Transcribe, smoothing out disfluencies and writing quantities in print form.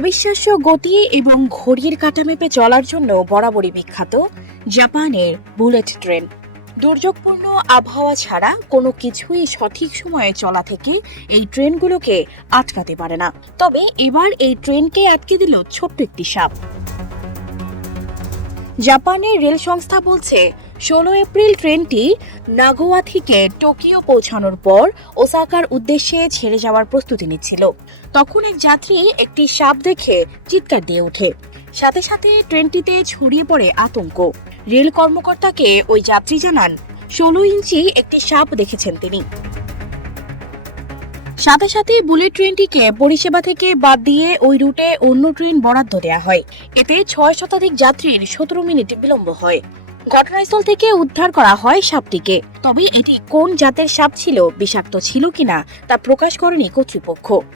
অবিশ্বাস্য গতি এবং ঘড়ির কাঁটা মেপে চলার জন্য বরাবরই বিখ্যাত জাপানের বুলেট ট্রেন। দুর্যোগপূর্ণ আবহাওয়া ছাড়া কোনো কিছুই সঠিক সময়ে চলা থেকে এই ট্রেনগুলোকে আটকাতে পারে না। তবে এবার এই ট্রেনকে আটকে দিল ছোট্ট একটি সাপ। জাপানের রেল সংস্থা বলছে 16 এপ্রিল ট্রেনটি নাগোয়া থেকে টোকিও পৌঁছানোর পর ওসাকার উদ্দেশ্যে ছেড়ে যাওয়ার প্রস্তুতি নিচ্ছিল। তখন এক যাত্রী একটি সাপ দেখে চিৎকার দিয়ে ওঠে। সাথে সাথে ট্রেনটিতে ছড়িয়ে পড়ে আতঙ্ক। রেল কর্মকর্তাকে ওই যাত্রী জানান 16 ইঞ্চি একটি সাপ দেখেছেন তিনি। সাথে সাথে বুলেট ট্রেনটিকে পরিষেবা থেকে বাদ দিয়ে ওই রুটে অন্য ট্রেন বরাদ্দ দেওয়া হয়। এতে 6 শতাধিক যাত্রীর 17 মিনিট বিলম্ব হয়। ঘটনাস্থল থেকে উদ্ধার করা হয় সাপটিকে। তবে এটি কোন জাতের সাপ ছিল, বিষাক্ত ছিল কিনা তা প্রকাশ করেনি কর্তৃপক্ষ।